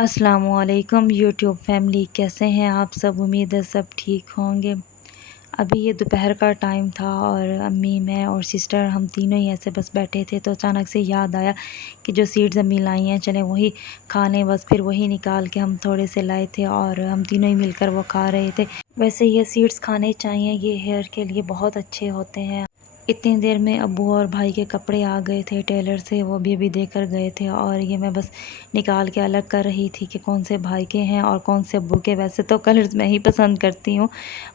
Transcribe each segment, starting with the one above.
अस्सलामुअलैकुम YouTube family, कैसे हैं आप सब। उम्मीद है सब ठीक होंगे। अभी ये दोपहर का टाइम था और अम्मी, मैं और सिस्टर हम तीनों ही ऐसे बस बैठे थे तो अचानक से याद आया कि जो सीड्स अम्मी लाई हैं चले वही खा लें। बस फिर वही निकाल के हम थोड़े से लाए थे और हम तीनों ही मिलकर वो खा रहे थे। वैसे ये सीड्स खाने चाहिए, ये हेयर के लिए बहुत अच्छे होते हैं। इतनी देर में अब्बू और भाई के कपड़े आ गए थे टेलर से, वो भी अभी देकर गए थे और ये मैं बस निकाल के अलग कर रही थी कि कौन से भाई के हैं और कौन से अब्बू के। वैसे तो कलर्स मैं ही पसंद करती हूँ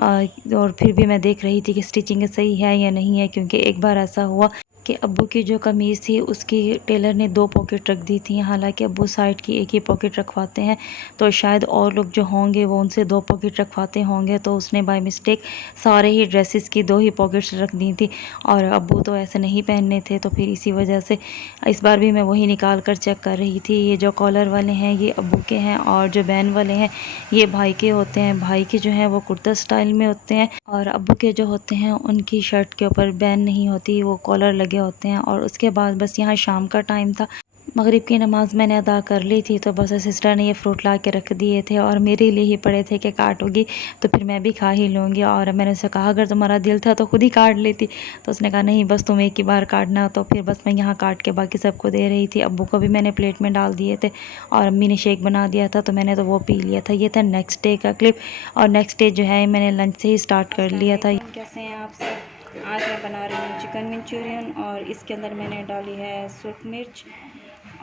और फिर भी मैं देख रही थी कि स्टिचिंग सही है या नहीं है, क्योंकि एक बार ऐसा हुआ कि अब्बू की जो कमीज़ थी उसकी टेलर ने 2 पॉकेट रख दी थी। हालांकि अब्बू साइड की एक ही पॉकेट रखवाते हैं, तो शायद और लोग जो होंगे वो उनसे 2 पॉकेट रखवाते होंगे, तो उसने बाय मिस्टेक सारे ही ड्रेसेस की 2 ही पॉकेट्स रख दी थी और अब्बू तो ऐसे नहीं पहनने थे। तो फिर इसी वजह से इस बार भी मैं वही निकाल कर चेक कर रही थी। ये जो कॉलर वाले हैं ये अब्बू के हैं और जो बैन वाले हैं ये भाई के होते हैं। भाई के जो हैं वो कुर्ता स्टाइल में होते हैं और अब्बू के जो होते हैं उनकी शर्ट के ऊपर बैन नहीं होती, वो कॉलर लगे होते हैं। और उसके बाद बस यहाँ शाम का टाइम था, मगरिब की नमाज़ मैंने अदा कर ली थी, तो बस सिस्टर ने ये फ्रूट ला के रख दिए थे और मेरे लिए ही पड़े थे कि काटोगी तो फिर मैं भी खा ही लूँगी। और मैंने उससे कहा अगर तुम्हारा दिल था तो खुद ही काट लेती, तो उसने कहा नहीं बस तुम एक ही बार काटना। तो फिर बस मैं यहाँ काट के बाकी सबको दे रही थी। अब्बू को भी मैंने प्लेट में डाल दिए थे और अम्मी ने शेक बना दिया था तो मैंने तो वो पी लिया था। ये था नेक्स्ट डे का क्लिप और नेक्स्ट डे जो है मैंने लंच से ही स्टार्ट कर लिया था। कैसे हैं आप सब। आज मैं बना रही हूँ चिकन मंचूरियन और इसके अंदर मैंने डाली है सुर्ख मिर्च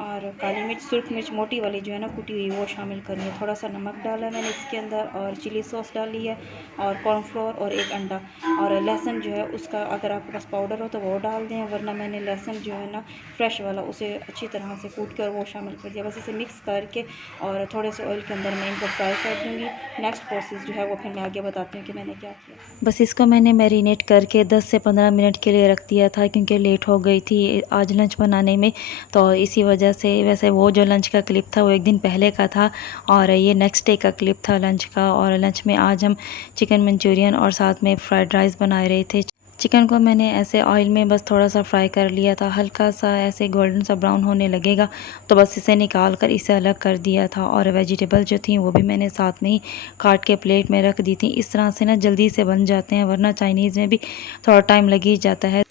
और काली मिर्च। सुर्ख मिर्च मोटी वाली जो है ना कुटी हुई वो शामिल करनी है। थोड़ा सा नमक डाला है मैंने इसके अंदर और चिली सॉस डाली है और कॉर्नफ्लोर और एक अंडा। और लहसुन जो है उसका अगर आपके पास पाउडर हो तो वो डाल दें, वरना मैंने लहसुन जो है ना फ्रेश वाला उसे अच्छी तरह से कूट कर वो शामिल कर दिया। बस इसे मिक्स करके और थोड़े से ऑयल के अंदर मैं इनको फ्राई कर दूँगी। नेक्स्ट प्रोसेस जो है वो फिर मैं आगे बताती हूँ कि मैंने क्या किया। बस इसको मैंने मैरिनेट करके 10 से 15 मिनट के लिए रख दिया था, क्योंकि लेट हो गई थी आज लंच बनाने में, तो इसी वजह से। वैसे वो जो लंच का क्लिप था वो एक दिन पहले का था और ये नेक्स्ट डे का क्लिप था लंच का। और लंच में आज हम चिकन मंचूरियन और साथ में फ्राइड राइस बना रहे थे। चिकन को मैंने ऐसे ऑयल में बस थोड़ा सा फ्राई कर लिया था, हल्का सा ऐसे गोल्डन सा ब्राउन होने लगेगा तो बस इसे निकाल कर इसे अलग कर दिया था। और वेजिटेबल जो थी वो भी मैंने साथ में ही काट के प्लेट में रख दी थी। इस तरह से ना जल्दी से बन जाते हैं, वरना चाइनीज़ में भी थोड़ा टाइम लग ही जाता है।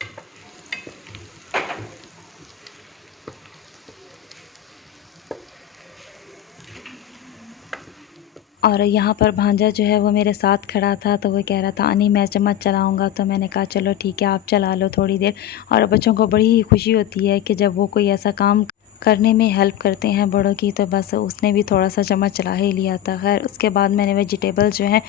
और यहाँ पर भांजा जो है वो मेरे साथ खड़ा था, तो वो कह रहा था अनी मैं चम्मच चलाऊँगा, तो मैंने कहा चलो ठीक है आप चला लो थोड़ी देर। और बच्चों को बड़ी ही खुशी होती है कि जब वो कोई ऐसा काम करने में हेल्प करते हैं बड़ों की, तो बस उसने भी थोड़ा सा चम्मच चला ही लिया था। खैर उसके बाद मैंने वेजिटेबल्स जो है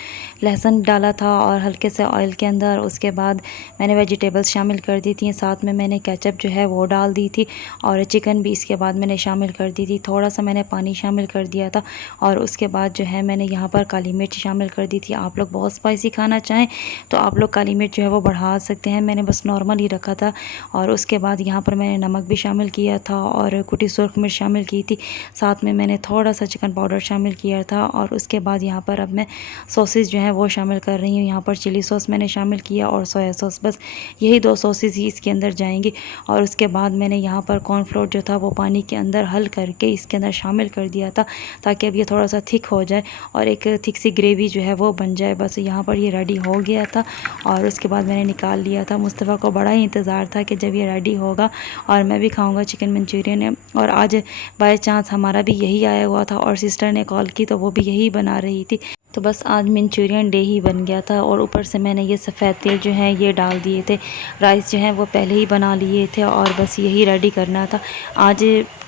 लहसुन डाला था और हल्के से ऑयल के अंदर, उसके बाद मैंने वेजिटेबल्स शामिल कर दी थी। साथ में मैंने केचप जो है वो डाल दी थी और चिकन भी इसके बाद मैंने शामिल कर दी थी। थोड़ा सा मैंने पानी शामिल कर दिया था और उसके बाद जो है मैंने यहाँ पर काली मिर्च शामिल कर दी थी। आप लोग बहुत स्पाइसी खाना चाहें तो आप लोग काली मिर्च जो है वो बढ़ा सकते हैं, मैंने बस नॉर्मल ही रखा था। और उसके बाद यहाँ पर मैंने नमक भी शामिल किया था और कुटी सुर्ख मिर्च शामिल की थी। साथ में मैंने थोड़ा सा चिकन पाउडर शामिल किया था। और उसके बाद यहाँ पर अब मैं सॉसेस जो है वो शामिल कर रही हूँ। यहाँ पर चिली सॉस मैंने शामिल किया और सोया सॉस, बस यही 2 सॉसेस ही इसके अंदर जाएंगी। और उसके बाद मैंने यहाँ पर कॉर्नफ्लोर जो था वो पानी के अंदर हल करके इसके अंदर शामिल कर दिया था, ताकि अब ये थोड़ा सा थिक हो जाए और एक थिक सी ग्रेवी जो है वो बन जाए। बस यहाँ पर ये रेडी हो गया था और उसके बाद मैंने निकाल लिया था। मुस्तफ़ा को बड़ा ही इंतज़ार था कि जब ये रेडी होगा और मैं भी खाऊंगा चिकन मंचूरियन। और आज बाय चांस हमारा भी यही आया हुआ था और सिस्टर ने कॉल की तो वो भी यही बना रही थी, तो बस आज मंचूरियन डे ही बन गया था। और ऊपर से मैंने ये सफ़ेद तेल जो है ये डाल दिए थे। राइस जो है वो पहले ही बना लिए थे और बस यही रेडी करना था। आज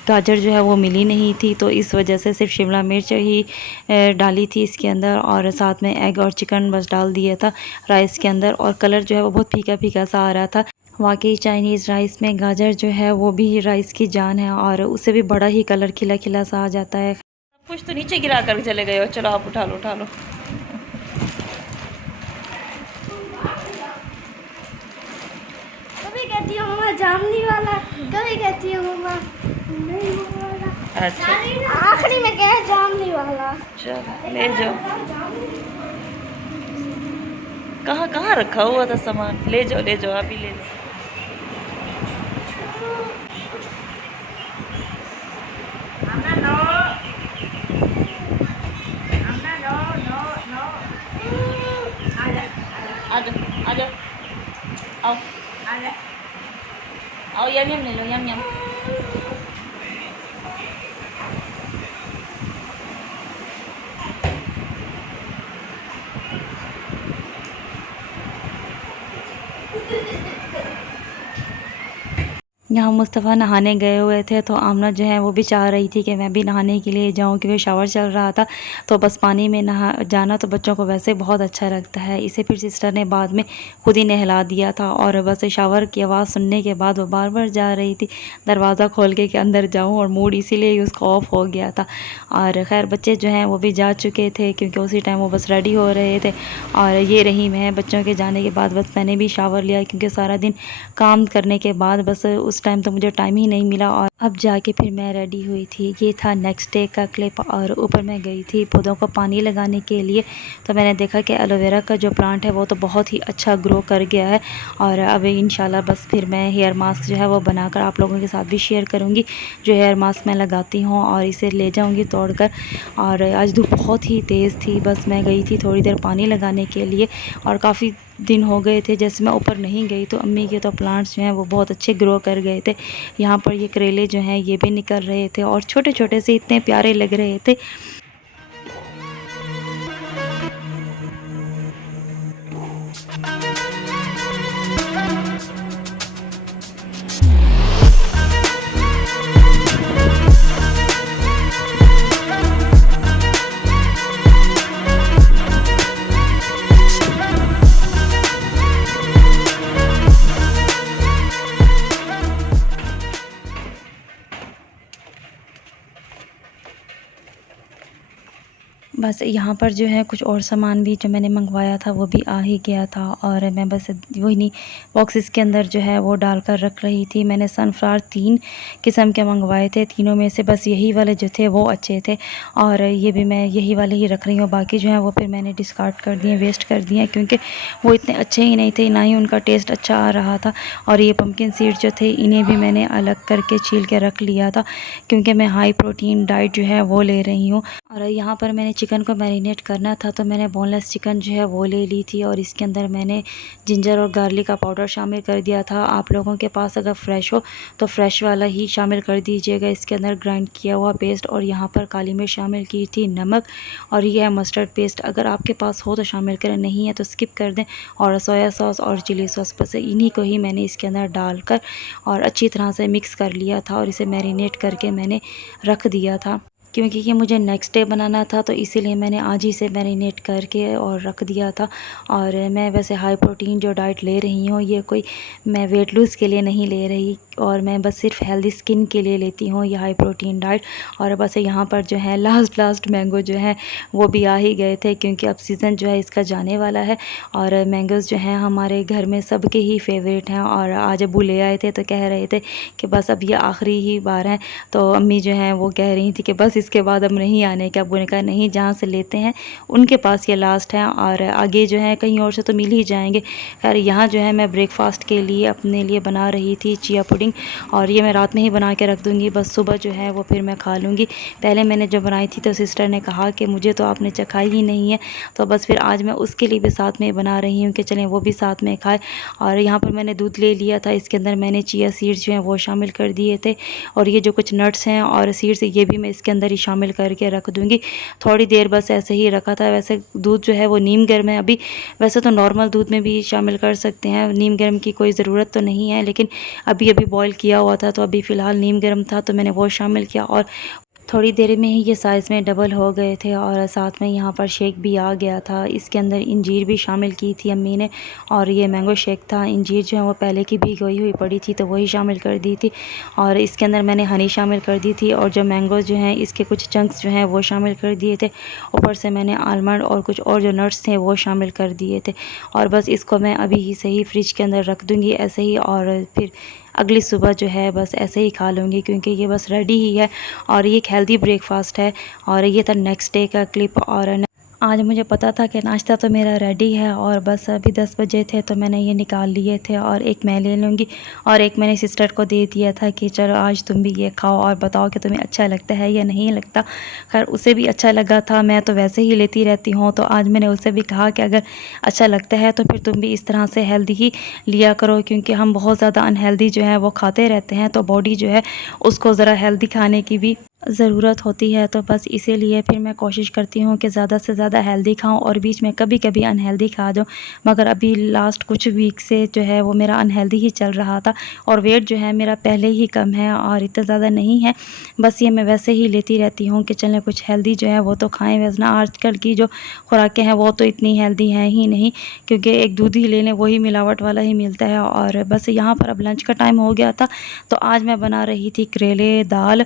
गाजर जो है वो मिली नहीं थी, तो इस वजह से सिर्फ शिमला मिर्च ही डाली थी इसके अंदर और साथ में एग और चिकन बस डाल दिया था राइस के अंदर। और कलर जो है वो बहुत फीका फीका सा आ रहा था। वाकई चाइनीज़ राइस में गाजर जो है वो भी राइस की जान है और उससे भी बड़ा ही कलर खिला खिला सा आ जाता है। सब कुछ तो नीचे गिरा कर चले गए हो। चलो आप उठा लो उठा लो। कभी कहती हूँ मम्मा जामनी वाला, कभी कहती हूँ मम्मा नहीं वाला। अच्छा आखिरी में क्या है जामनी वाला। चलो ले जाओ। कहाँ कहाँ रखा हुआ था सामान, ले जाओ आप ही ले जाओ। आ जाओ आ जाओ, आओ आओ, यम यम ले लो, यम यम। यहाँ मुस्तफ़ा नहाने गए हुए थे तो आमना जो है वो भी चाह रही थी कि मैं भी नहाने के लिए जाऊँ, क्योंकि शावर चल रहा था। तो बस पानी में नहा जाना तो बच्चों को वैसे बहुत अच्छा लगता है। इसे फिर सिस्टर ने बाद में खुद ही नहला दिया था, और बस शावर की आवाज़ सुनने के बाद वो बार बार जा रही थी दरवाज़ा खोल के कि अंदर जाऊँ, और मूड इसीलिए उसका ऑफ हो गया था। और खैर बच्चे जो हैं वो भी जा चुके थे, क्योंकि उसी टाइम वो बस रेडी हो रहे थे। और ये रही मैं, बच्चों के जाने के बाद बस मैंने भी शावर लिया, क्योंकि सारा दिन काम करने के बाद बस उस टाइम तो मुझे टाइम ही नहीं मिला। और अब जाके फिर मैं रेडी हुई थी। ये था नेक्स्ट डे का क्लिप। और ऊपर मैं गई थी पौधों को पानी लगाने के लिए, तो मैंने देखा कि एलोवेरा का जो प्लांट है वो तो बहुत ही अच्छा ग्रो कर गया है। और अब इंशाल्लाह बस फिर मैं हेयर मास्क जो है वो बनाकर आप लोगों के साथ भी शेयर करूँगी, जो हेयर मास्क मैं लगाती हूँ, और इसे ले जाऊँगी तोड़कर। और आज धूप बहुत ही तेज़ थी, बस मैं गई थी थोड़ी देर पानी लगाने के लिए, और काफ़ी दिन हो गए थे जैसे मैं ऊपर नहीं गई। तो अम्मी के तो प्लांट्स जो हैं वो बहुत अच्छे ग्रो कर गए थे। यहाँ पर ये करेले जो हैं ये भी निकल रहे थे, और छोटे छोटे से इतने प्यारे लग रहे थे। बस यहाँ पर जो है कुछ और सामान भी जो मैंने मंगवाया था वो भी आ ही गया था, और मैं बस वही नहीं बॉक्सेस के अंदर जो है वो डालकर रख रही थी। मैंने सनफ्लावर 3 किस्म के मंगवाए थे, तीनों में से बस यही वाले जो थे वो अच्छे थे, और ये भी मैं यही वाले ही रख रही हूँ। बाकी जो है वो फिर मैंने डिस्कार्ड कर दिए, वेस्ट कर दिए, क्योंकि वो इतने अच्छे ही नहीं थे, ना ही उनका टेस्ट अच्छा आ रहा था। और ये पम्पकिन सीड जो थे इन्हें भी मैंने अलग करके छील के रख लिया था, क्योंकि मैं हाई प्रोटीन डाइट जो है वो ले रही हूँ। और यहाँ पर मैंने चिकन को मैरिनेट करना था, तो मैंने बोनलेस चिकन जो है वो ले ली थी, और इसके अंदर मैंने जिंजर और गार्लिक का पाउडर शामिल कर दिया था। आप लोगों के पास अगर फ्रेश हो तो फ्रेश वाला ही शामिल कर दीजिएगा। इसके अंदर ग्राइंड किया हुआ पेस्ट, और यहाँ पर काली मिर्च शामिल की थी, नमक, और ये है मस्टर्ड पेस्ट। अगर आपके पास हो तो शामिल करें, नहीं है तो स्किप कर दें। और सोया सॉस और चिली सॉस, बस इन्हीं को ही मैंने इसके अंदर डालकर और अच्छी तरह से मिक्स कर लिया था, और इसे मैरिनेट करके मैंने रख दिया था। क्योंकि ये मुझे नेक्स्ट डे बनाना था, तो इसीलिए मैंने आज ही से मैरिनेट करके और रख दिया था। और मैं वैसे हाई प्रोटीन जो डाइट ले रही हूँ, ये कोई मैं वेट लूज़ के लिए नहीं ले रही, और मैं बस सिर्फ हेल्दी स्किन के लिए लेती हूँ ये हाई प्रोटीन डाइट। और बस यहाँ पर जो है लास्ट मैंगो जो है वो भी आ ही गए थे, क्योंकि अब सीज़न जो है इसका जाने वाला है। और मैंगोज़ जो हैं हमारे घर में सबके ही फेवरेट हैं, और आज अबू ले आए थे तो कह रहे थे कि बस अब ये आखिरी ही बार है। तो अम्मी जो हैं वो कह रही थी कि बस इसके बाद अब नहीं आने का। अबू ने कहा नहीं, जहाँ से लेते हैं उनके पास ये लास्ट है, और आगे जो है कहीं और से तो मिल ही जाएंगे। खैर यहाँ जो है मैं ब्रेकफास्ट के लिए अपने लिए बना रही थी चिया पुडिंग, और ये मैं रात में ही बना के रख दूँगी, बस सुबह जो है वो फिर मैं खा लूँगी। पहले मैंने जो बनाई थी तो सिस्टर ने कहा कि मुझे तो आपने चखाई ही नहीं है, तो बस फिर आज मैं उसके लिए भी साथ में बना रही हूँ कि चलें वो भी साथ में खाए। और यहाँ पर मैंने दूध ले लिया था, इसके अंदर मैंने चिया सीड्स जो हैं वो शामिल कर दिए थे, और ये जो कुछ नट्स हैं और सीड्स ये भी मैं इसके अंदर ही शामिल करके रख दूँगी। थोड़ी देर बस ऐसे ही रखा था। वैसे दूध जो है वो नीम गर्म है अभी, वैसे तो नॉर्मल दूध में भी शामिल कर सकते हैं, नीम गर्म की कोई ज़रूरत तो नहीं है, लेकिन अभी बॉईल किया हुआ था तो अभी फ़िलहाल नीम गर्म था तो मैंने वो शामिल किया, और थोड़ी देर में ही ये साइज़ में डबल हो गए थे। और साथ में यहाँ पर शेक भी आ गया था, इसके अंदर इंजीर भी शामिल की थी अम्मी ने, और ये मैंगो शेक था। इंजीर जो है वो पहले की भिगोई हुई पड़ी थी तो वही शामिल कर दी थी, और इसके अंदर मैंने हनी शामिल कर दी थी, और जो मैंगो जो हैं इसके कुछ चंक्स जो हैं वो शामिल कर दिए थे। ऊपर से मैंने आलमंड और कुछ और जो नट्स थे वो शामिल कर दिए थे। और बस इसको मैं अभी ही से ही फ्रिज के अंदर रख दूँगी ऐसे ही, और फिर अगली सुबह जो है बस ऐसे ही खा लूँगी, क्योंकि ये बस रेडी ही है और ये एक हेल्दी ब्रेकफास्ट है। और ये था नेक्स्ट डे का क्लिप। आज मुझे पता था कि नाश्ता तो मेरा रेडी है और बस अभी 10 बजे थे तो मैंने ये निकाल लिए थे और एक मैं ले लूँगी और एक मैंने सिस्टर को दे दिया था कि चलो आज तुम भी ये खाओ और बताओ कि तुम्हें अच्छा लगता है या नहीं लगता। खैर उसे भी अच्छा लगा था, मैं तो वैसे ही लेती रहती हूँ, तो आज मैंने उसे भी कहा कि अगर अच्छा लगता है तो फिर तुम भी इस तरह से हेल्दी ही लिया करो, क्योंकि हम बहुत ज़्यादा अनहेल्दी जो है वो खाते रहते हैं, तो बॉडी जो है उसको ज़रा हेल्दी खाने की भी ज़रूरत होती है। तो बस इसीलिए फिर मैं कोशिश करती हूँ कि ज़्यादा से ज़्यादा हेल्दी खाऊं और बीच में कभी कभी अनहेल्दी खा जाऊँ, मगर अभी लास्ट कुछ वीक से जो है वो मेरा अनहेल्दी ही चल रहा था और वेट जो है मेरा पहले ही कम है और इतना ज़्यादा नहीं है। बस ये मैं वैसे ही लेती रहती हूँ कि चलें कुछ हेल्दी जो है वो तो खाएँ, वरना आजकल की जो खुराकें हैं वो तो इतनी हेल्दी हैं ही नहीं, क्योंकि एक दूध ही ले लें वही मिलावट वाला ही मिलता है। और बस यहाँ पर अब लंच का टाइम हो गया था तो आज मैं बना रही थी करेले दाल,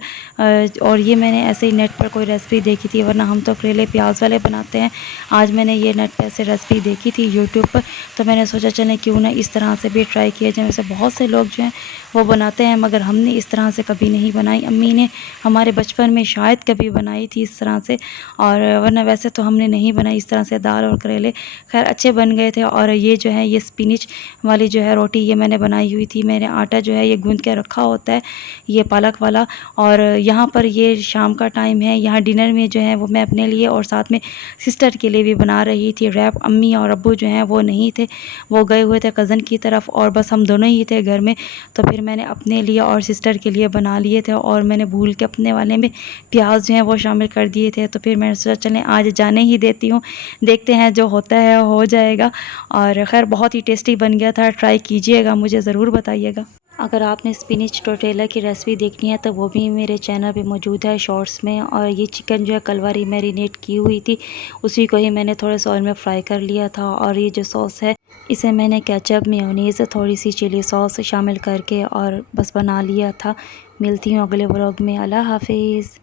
और ये मैंने ऐसे ही नेट पर कोई रेसिपी देखी थी, वरना हम तो करेले प्याज वाले बनाते हैं। आज मैंने ये नेट पर ऐसे रेसिपी देखी थी यूट्यूब पर, तो मैंने सोचा चलें क्यों ना इस तरह से भी ट्राई किया जाए। वैसे बहुत से लोग जो हैं वो बनाते हैं, मगर हमने इस तरह से कभी नहीं बनाई। अम्मी ने हमारे बचपन में शायद कभी बनाई थी इस तरह से, और वरना वैसे तो हमने नहीं बनाई इस तरह से दाल और करेले। खैर अच्छे बन गए थे। और ये जो है ये स्पिनिच वाली जो है रोटी ये मैंने बनाई हुई थी, मैंने आटा जो है ये गूंद के रखा होता है, ये पालक वाला। और यहाँ पर ये शाम का टाइम है, यहाँ डिनर में जो है वो मैं अपने लिए और साथ में सिस्टर के लिए भी बना रही थी रैप। अम्मी और अब्बू जो हैं वो नहीं थे, वो गए हुए थे कज़न की तरफ और बस हम दोनों ही थे घर में। तो फिर मैंने अपने लिए और सिस्टर के लिए बना लिए थे और मैंने भूल के अपने वाले में प्याज जो है वो शामिल कर दिए थे। तो फिर मैंने सोचा चलें आज जाने ही देती हूँ, देखते हैं जो होता है हो जाएगा। और ख़ैर बहुत ही टेस्टी बन गया था, ट्राई कीजिएगा, मुझे ज़रूर बताइएगा। अगर आपने स्पिनिच टोटेला की रेसिपी देखनी है तो वो भी मेरे चैनल पे मौजूद है शॉर्ट्स में। और ये चिकन जो है कल वारी मैरिनेट की हुई थी, उसी को ही मैंने थोड़े से ऑयल में फ्राई कर लिया था। और ये जो सॉस है इसे मैंने केचप मेयोनीज़ थोड़ी सी चिली सॉस शामिल करके और बस बना लिया था। मिलती हूँ अगले व्लॉग में। अल्लाह हाफिज़।